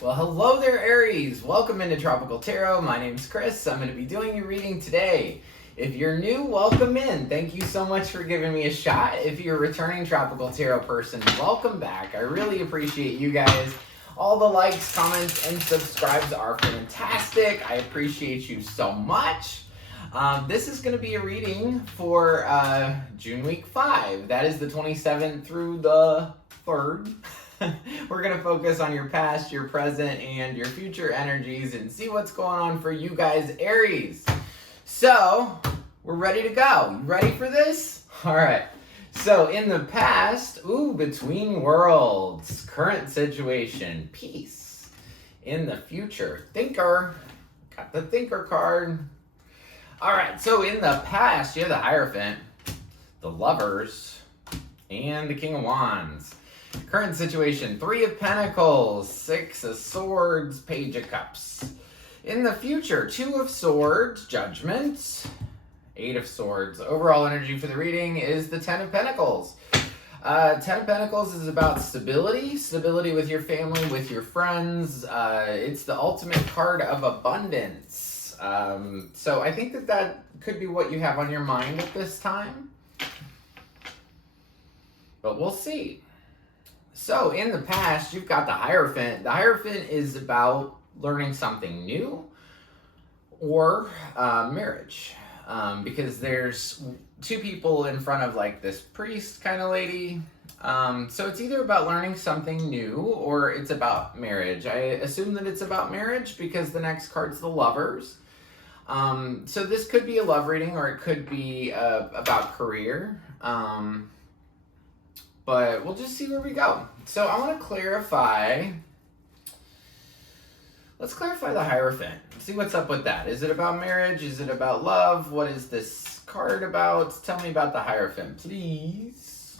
Well, hello there, Aries. Welcome into Tropical Tarot. My name's Chris. I'm going to be doing your reading today. If you're new, welcome in. Thank you so much for giving me a shot. If you're a returning Tropical Tarot person, welcome back. I really appreciate you guys. All the likes, comments, and subscribes are fantastic. I appreciate you so much. This is going to be a reading for June week 5. That is the 27th through the 3rd. We're going to focus on your past, your present, and your future energies and see what's going on for you guys, Aries. So, we're ready to go. You ready for this? All right. So, in the past, between worlds, current situation, peace. In the future, thinker. Got the thinker card. All right. So, in the past, you have the Hierophant, the Lovers, and the King of Wands. Current situation, 3 of Pentacles, 6 of Swords, Page of Cups. In the future, 2 of Swords, Judgment, 8 of Swords. Overall energy for the reading is the 10 of Pentacles. 10 of Pentacles is about stability with your family, with your friends. It's the ultimate card of abundance. So I think that could be what you have on your mind at this time. But we'll see. So, in the past, you've got the Hierophant. The Hierophant is about learning something new or marriage. Because there's 2 people in front of like this priest kind of lady. So, it's either about learning something new or it's about marriage. I assume that it's about marriage because the next card's the Lovers. So, this could be a love reading or it could be about career. But we'll just see where we go. So I want to clarify. Let's clarify the Hierophant. See what's up with that. Is it about marriage? Is it about love? What is this card about? Tell me about the Hierophant, please.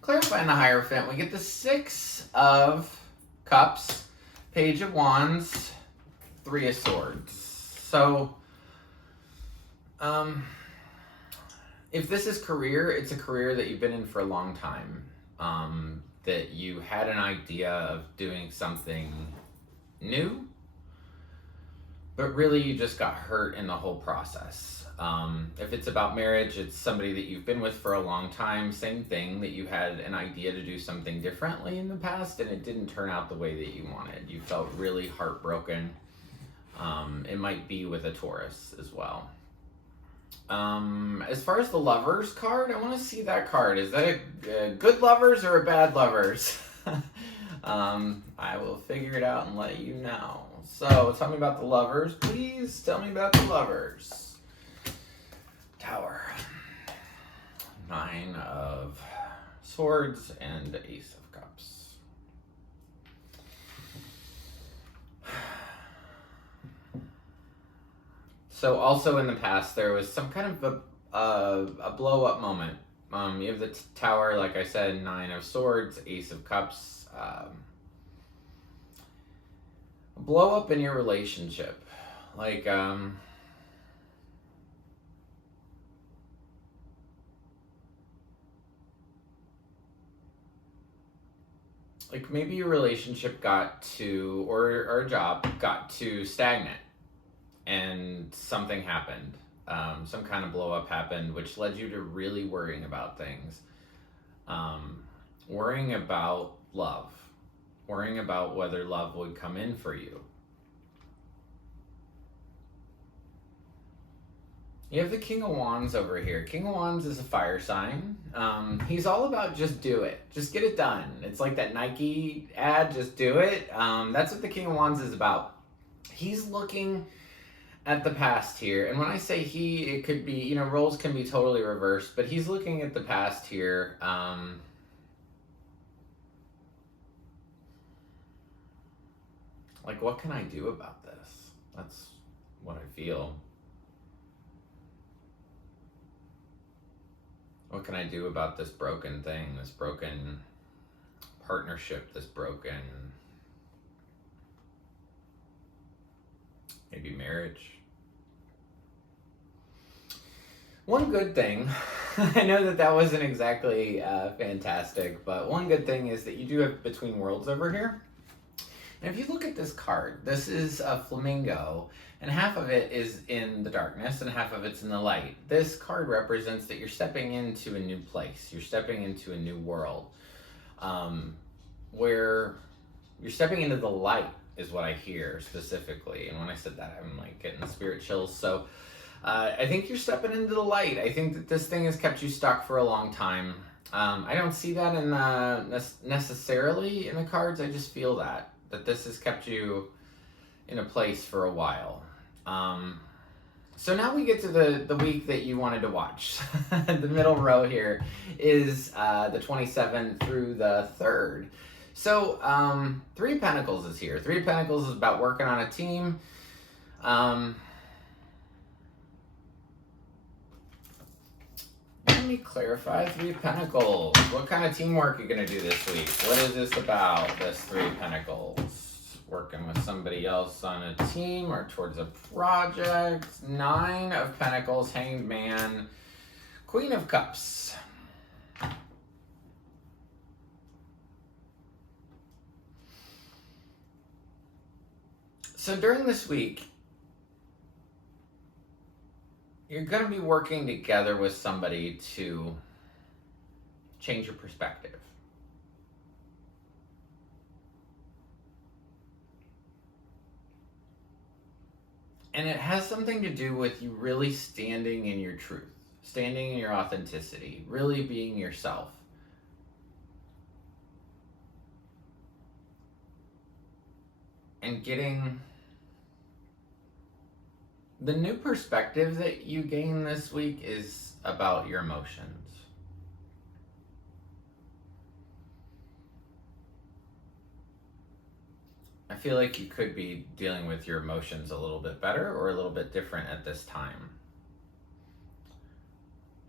Clarifying the Hierophant, we get the 6 of Cups, Page of Wands, 3 of Swords. So, if this is career, it's a career that you've been in for a long time. That you had an idea of doing something new, but really you just got hurt in the whole process. If it's about marriage, it's somebody that you've been with for a long time. Same thing, that you had an idea to do something differently in the past and it didn't turn out the way that you wanted. You felt really heartbroken. It might be with a Taurus as well. As far as the Lovers card, I want to see that card. Is that a good Lovers or a bad Lovers? I will figure it out and let you know. So, tell me about the Lovers. Please tell me about the Lovers. Tower. 9 of Swords and Ace of Cups. So also in the past, there was some kind of a blow-up moment. You have the Tower, like I said, 9 of Swords, Ace of Cups. A blow-up in your relationship. Like maybe your relationship got to, or a job got to stagnant. And something happened, some kind of blow up happened, which led you to really worrying about things. Worrying about love, worrying about whether love would come in for you. You have the King of Wands over here. King of Wands is a fire sign. He's all about just do it. Just get it done. It's like that Nike ad, just do it. That's what the King of Wands is about. He's looking at the past here, and when I say he, it could be, roles can be totally reversed, but he's looking at the past here. Like, what can I do about this? That's what I feel. What can I do about this broken thing, this broken partnership, this broken, maybe marriage? One good thing, I know that that wasn't exactly fantastic, but one good thing is that you do have Between Worlds over here. And if you look at this card, this is a flamingo, and half of it is in the darkness and half of it's in the light. This card represents that you're stepping into a new place. You're stepping into a new world, where you're stepping into the light is what I hear specifically. And when I said that, I'm like getting the spirit chills. So I think you're stepping into the light. I think that this thing has kept you stuck for a long time. I don't see that in the necessarily in the cards. I just feel that this has kept you in a place for a while. So now we get to the week that you wanted to watch. The middle row here is the 27th through the 3rd. So 3 of Pentacles is here. 3 of Pentacles is about working on a team. Let me clarify 3 of Pentacles. What kind of teamwork are you going to do this week? What is this about, this 3 of Pentacles? Working with somebody else on a team or towards a project? 9 of Pentacles, Hanged Man, Queen of Cups. So during this week, you're going to be working together with somebody to change your perspective. And it has something to do with you really standing in your truth, standing in your authenticity, really being yourself. And getting the new perspective that you gain this week is about your emotions. I feel like you could be dealing with your emotions a little bit better or a little bit different at this time.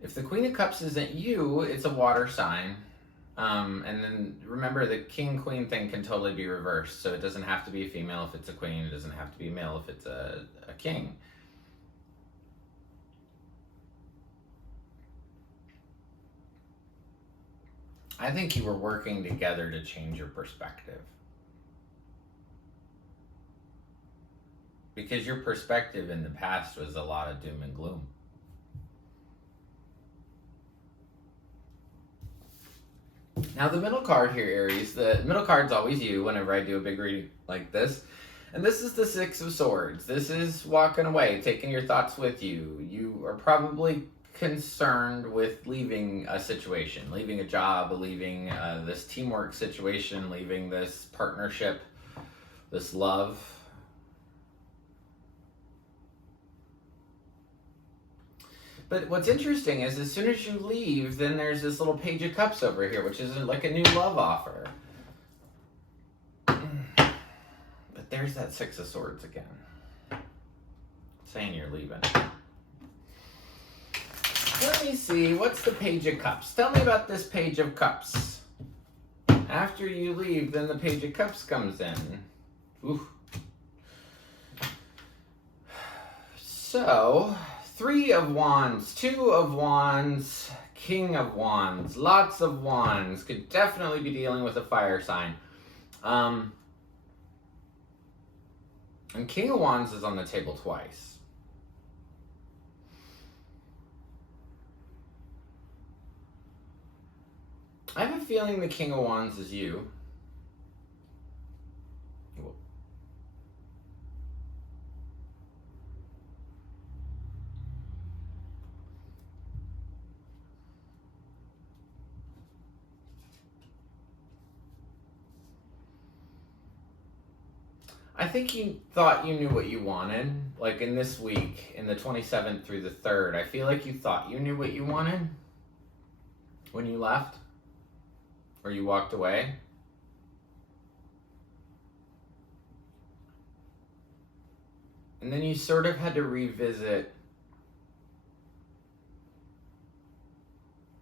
If the Queen of Cups isn't you, it's a water sign. And then remember, the king-queen thing can totally be reversed. So it doesn't have to be a female if it's a queen. It doesn't have to be a male if it's a king. I think you were working together to change your perspective. Because your perspective in the past was a lot of doom and gloom. Now the middle card here, Aries, the middle card's always you whenever I do a big reading like this. And this is the 6 of Swords. This is walking away, taking your thoughts with you. You are probably concerned with leaving a situation, leaving a job, leaving this teamwork situation, leaving this partnership, this love. But what's interesting is as soon as you leave, then there's this little Page of Cups over here, which is like a new love offer. But there's that 6 of Swords again, saying you're leaving. Let me see, what's the Page of Cups? Tell me about this Page of Cups. After you leave, then the Page of Cups comes in. Ooh. So, 3 of Wands, 2 of Wands, King of Wands, lots of Wands. Could definitely be dealing with a fire sign. And King of Wands is on the table twice. I have a feeling the King of Wands is you. I think you thought you knew what you wanted, like in this week, in the 27th through the 3rd. I feel like you thought you knew what you wanted when you left or you walked away. And then you sort of had to revisit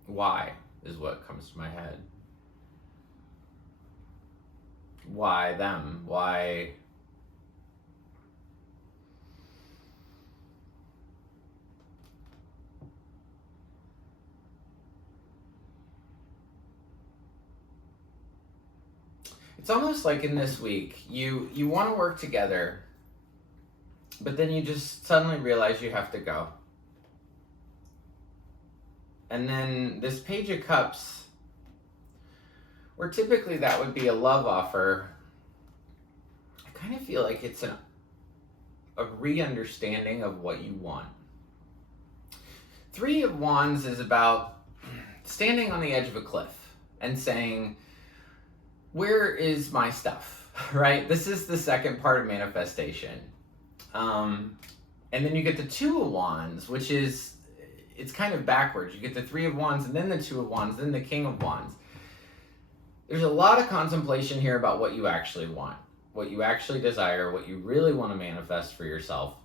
why is what comes to my head. Why them? Why? It's almost like in this week, you want to work together, but then you just suddenly realize you have to go. And then this Page of Cups, where typically that would be a love offer, I kind of feel like it's a re-understanding of what you want. Three of Wands is about standing on the edge of a cliff and saying, where is my stuff, right? This is the second part of manifestation. And then you get the Two of Wands, which is, it's kind of backwards. You get the Three of Wands and then the Two of Wands, then the King of Wands. There's a lot of contemplation here about what you actually want, what you actually desire, what you really want to manifest for yourself.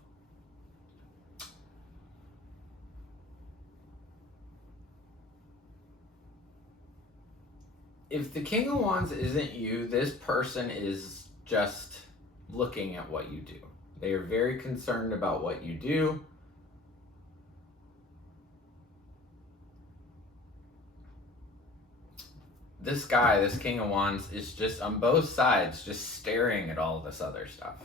If the King of Wands isn't you, this person is just looking at what you do. They are very concerned about what you do. This guy, this King of Wands, is just on both sides, just staring at all this other stuff.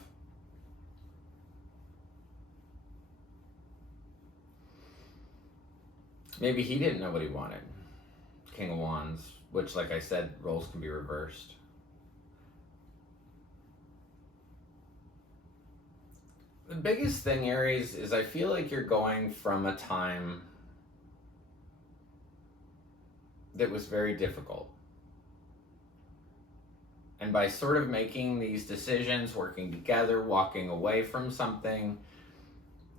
Maybe he didn't know what he wanted. King of Wands, which, like I said, roles can be reversed. The biggest thing, Aries, is I feel like you're going from a time that was very difficult. And by sort of making these decisions, working together, walking away from something,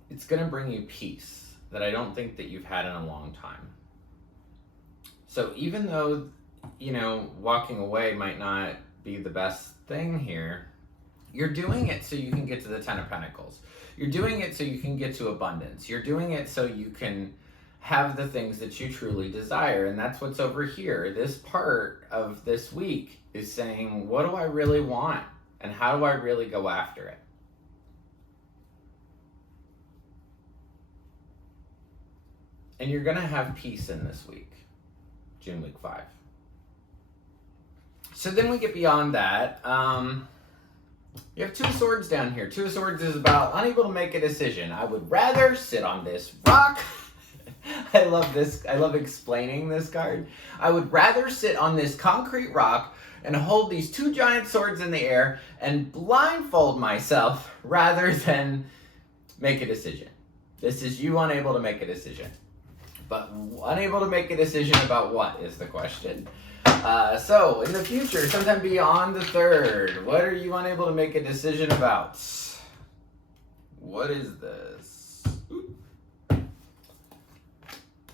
it's going to bring you peace that I don't think that you've had in a long time. So even though, you know, walking away might not be the best thing here, you're doing it so you can get to the Ten of Pentacles. You're doing it so you can get to abundance. You're doing it so you can have the things that you truly desire. And that's what's over here. This part of this week is saying, what do I really want? And how do I really go after it? And you're going to have peace in this week, June week 5. So then we get beyond that. You have Two of Swords down here. Two of Swords is about unable to make a decision. I would rather sit on this rock. I love this. I love explaining this card. I would rather sit on this concrete rock and hold these two giant swords in the air and blindfold myself rather than make a decision. This is you unable to make a decision. But unable to make a decision about what is the question. So, in the future, sometime beyond the 3rd, what are you unable to make a decision about? What is this?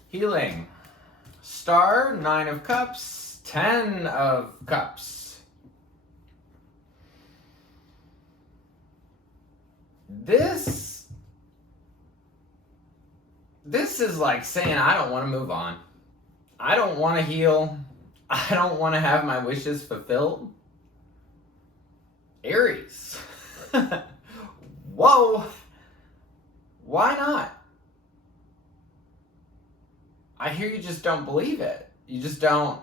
Healing. Star, 9 of Cups, 10 of Cups. This is like saying, I don't want to move on. I don't want to heal. I don't want to have my wishes fulfilled. Aries. Whoa. Why not? I hear you just don't believe it. You just don't.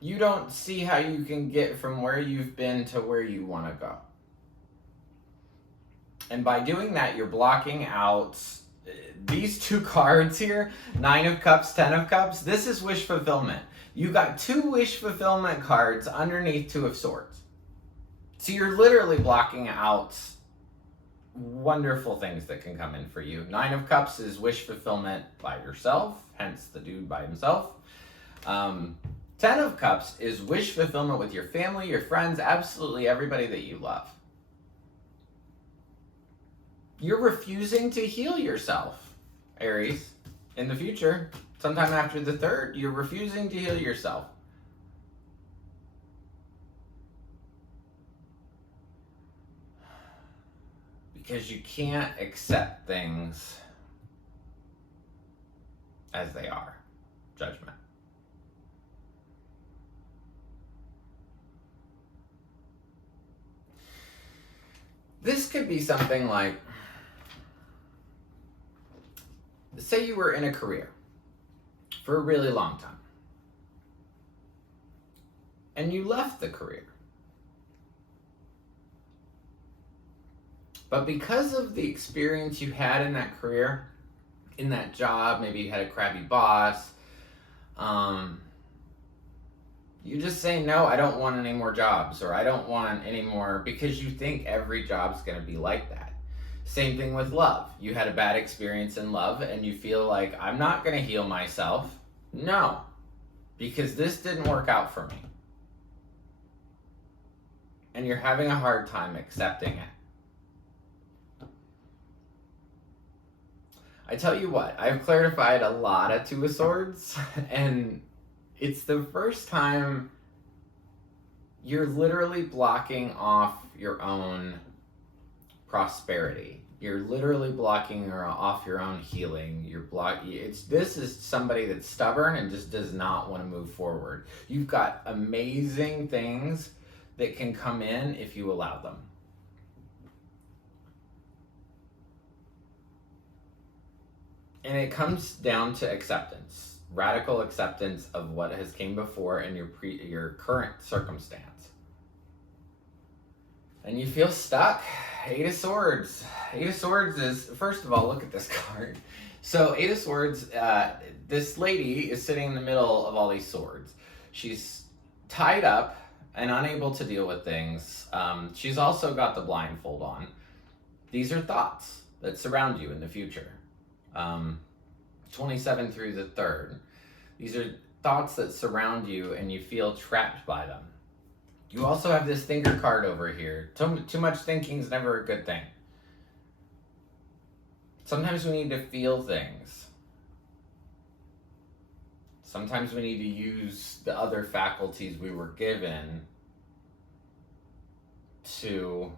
You don't see how you can get from where you've been to where you want to go. And by doing that, you're blocking out these two cards here, 9 of Cups, 10 of Cups. This is wish fulfillment. You got 2 wish fulfillment cards underneath 2 of Swords. So you're literally blocking out wonderful things that can come in for you. 9 of Cups is wish fulfillment by yourself, hence the dude by himself. 10 of Cups is wish fulfillment with your family, your friends, absolutely everybody that you love. You're refusing to heal yourself, Aries, in the future. Sometime after the 3rd, you're refusing to heal yourself. Because you can't accept things as they are. Judgment. This could be something like, say you were in a career for a really long time. and you left the career. But because of the experience you had in that career, in that job, maybe you had a crappy boss, you just say, no, I don't want any more jobs, or I don't want any more, because you think every job's going to be like that. Same thing with love. You had a bad experience in love and you feel like, I'm not going to heal myself. No, because this didn't work out for me. And you're having a hard time accepting it. I tell you what, I've clarified a lot of Two of Swords, and it's the first time you're literally blocking off your own prosperity. You're literally blocking off your own healing. This is somebody that's stubborn and just does not want to move forward. You've got amazing things that can come in if you allow them. And it comes down to acceptance, radical acceptance of what has came before in your current circumstance. And you feel stuck. Eight of Swords. Eight of Swords is, first of all, look at this card. So Eight of Swords, this lady is sitting in the middle of all these swords. She's tied up and unable to deal with things. She's also got the blindfold on. These are thoughts that surround you in the future. 27th through the 3rd. These are thoughts that surround you and you feel trapped by them. You also have this thinker card over here. Too much thinking is never a good thing. Sometimes we need to feel things. Sometimes we need to use the other faculties we were given to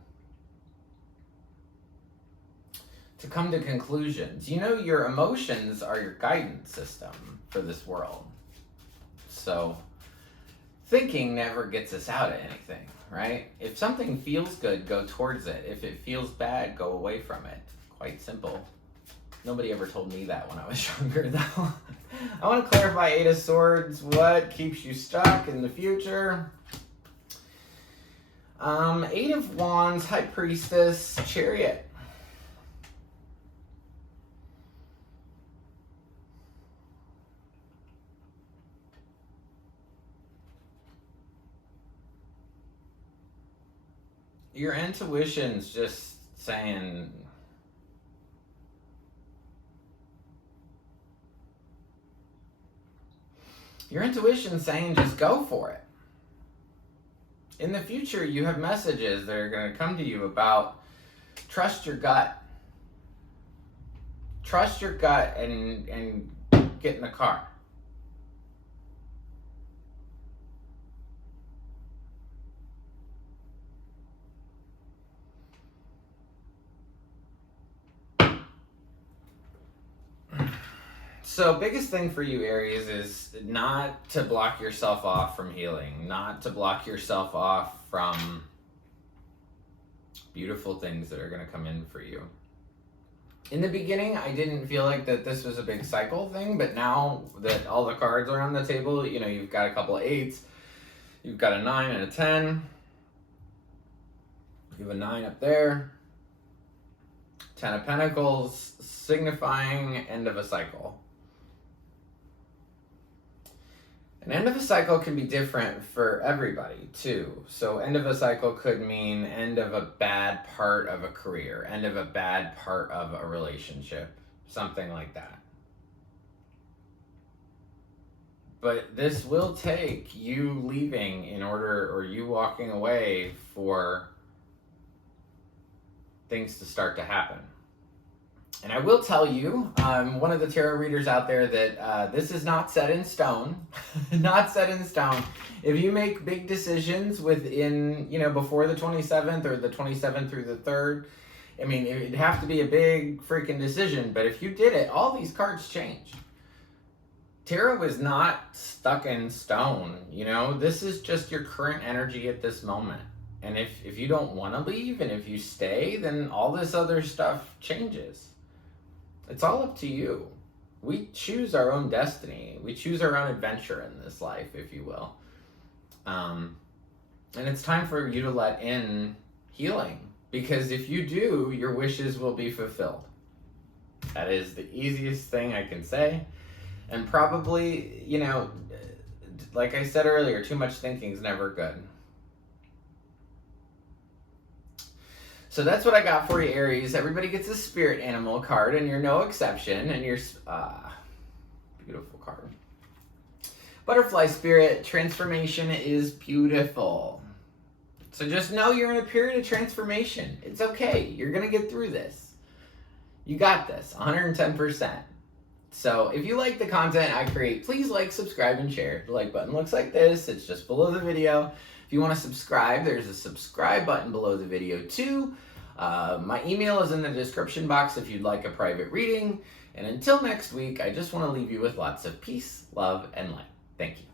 come to conclusions. You know, your emotions are your guidance system for this world. So thinking never gets us out of anything, right? If something feels good, go towards it. If it feels bad, go away from it. Quite simple. Nobody ever told me that when I was younger, though. I want to clarify Eight of Swords. What keeps you stuck in the future? Eight of Wands, High Priestess, Chariot. Your intuition's just saying, just go for it. In the future, you have messages that are going to come to you about trust your gut. Trust your gut and get in the car. So biggest thing for you, Aries, is not to block yourself off from healing, not to block yourself off from beautiful things that are going to come in for you. In the beginning, I didn't feel like that this was a big cycle thing, but now that all the cards are on the table, you know, you've got a couple of 8s, you've got a 9 and a 10, you have a 9 up there, 10 of Pentacles, signifying end of a cycle. An end of a cycle can be different for everybody, too. So end of a cycle could mean end of a bad part of a career, end of a bad part of a relationship, something like that. But this will take you leaving in order, or you walking away for things to start to happen. And I will tell you, one of the tarot readers out there, that this is not set in stone. Not set in stone. If you make big decisions within, you know, before the 27th or the 27th through the 3rd, I mean, it'd have to be a big freaking decision. But if you did it, all these cards change. Tarot is not stuck in stone, you know. This is just your current energy at this moment. And if you don't want to leave, and if you stay, then all this other stuff changes. It's all up to you. We choose our own destiny. We choose our own adventure in this life, if you will. And it's time for you to let in healing, because if you do, your wishes will be fulfilled. That is the easiest thing I can say. And probably, you know, like I said earlier, too much thinking is never good. So that's what I got for you, Aries. Everybody gets a spirit animal card, and you're no exception. And you're beautiful card. Butterfly spirit, transformation is beautiful. So just know you're in a period of transformation. It's okay. You're going to get through this. You got this, 110%. So if you like the content I create, please like, subscribe, and share. The like button looks like this. It's just below the video. If you want to subscribe, there's a subscribe button below the video too. My email is in the description box if you'd like a private reading. And until next week, I just want to leave you with lots of peace, love, and light. Thank you.